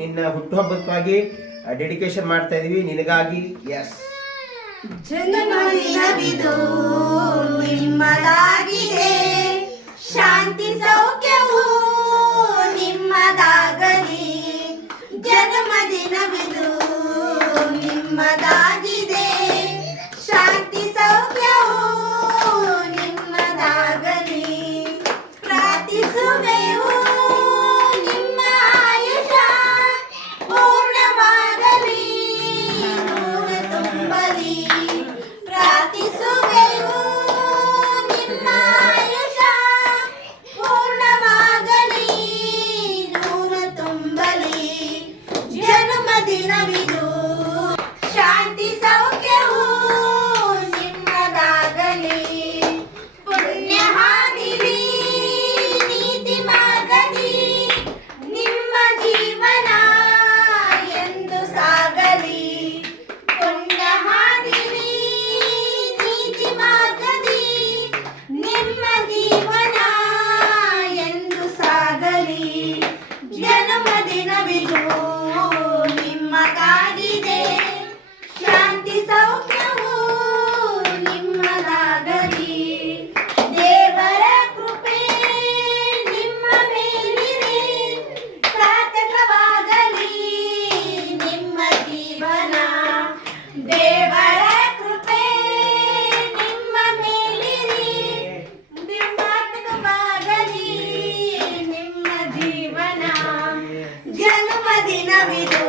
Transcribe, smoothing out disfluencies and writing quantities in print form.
ನಿನ್ನ ಹುಟ್ಟುಹಬ್ಬಕ್ಕಾಗಿ ಡೆಡಿಕೇಶನ್ ಮಾಡ್ತಾ ಇದೀವಿ ನಿನಗಾಗಿ. ಎಸ್, ಜನ್ಮದಿನವಿದು ನಿಮ್ಮದಾಗಿದೆ, ಶಾಂತಿ ಸೌಖ್ಯವು ನಿಮ್ಮದಾಗಲಿ. ಜನ್ಮದಿನವಿದು ನಿಮ್ಮದಾಗಿದೆ, ಶಾಂತಿ ಸೌಖ್ಯವು ನಿಮ್ಮದಾಗಲಿ. ಪ್ರಾರ್ಥಿಸುವೆವು ನಿಮ್ಮ ಆಯುಷ ಪೂರ್ಣವಾಗಲಿ, ನೂರ ತುಂಬಲಿ. ಪ್ರಾರ್ಥಿಸುವೆವು ನಿಮ್ಮ ಆಯುಷ ಪೂರ್ಣವಾಗಲಿ, ನೂರ ತುಂಬಲಿ. ಜನ್ಮದಿನವಿದು ಶಾಂತಿ ಸೌಖ್ಯವು ನಿಮ್ಮದಾಗಲಿ. ಪುಣ್ಯ ಹಾದಿಲಿ ನೀತಿ ಮಾರ್ಗದಿ ನಿಮ್ಮ ಜೀವನ ಎಂದು ಸಾಗಲಿ. ಪುಣ್ಯ ಹಾದಿಲಿ ನೀತಿ ಮಾರ್ಗದಿ ನಿಮ್ಮ ಜೀವನ ಎಂದು ಸಾಗಲಿ. ಜನ್ಮದಿನವಿದು ನಿಮ್ಮದಾಗಿದೆ, ಶಾಂತಿ ಸೌಖ್ಯವು ನಿಮ್ಮದಾಗಲಿ. ದೇವರ ಕೃಪೆ ನಿಮ್ಮ ಮೇಲಿದೆ, ಸಾರ್ಥಕವಾಗಲಿ ನಿಮ್ಮ ಜೀವನ. ದೇವರ ಕೃಪೆ ನಿಮ್ಮ ಮೇಲಿದೆ, ಸಾರ್ಥಕವಾಗಲಿ ನಿಮ್ಮ ಜೀವನ. ಜನ್ಮದಿನವಿದು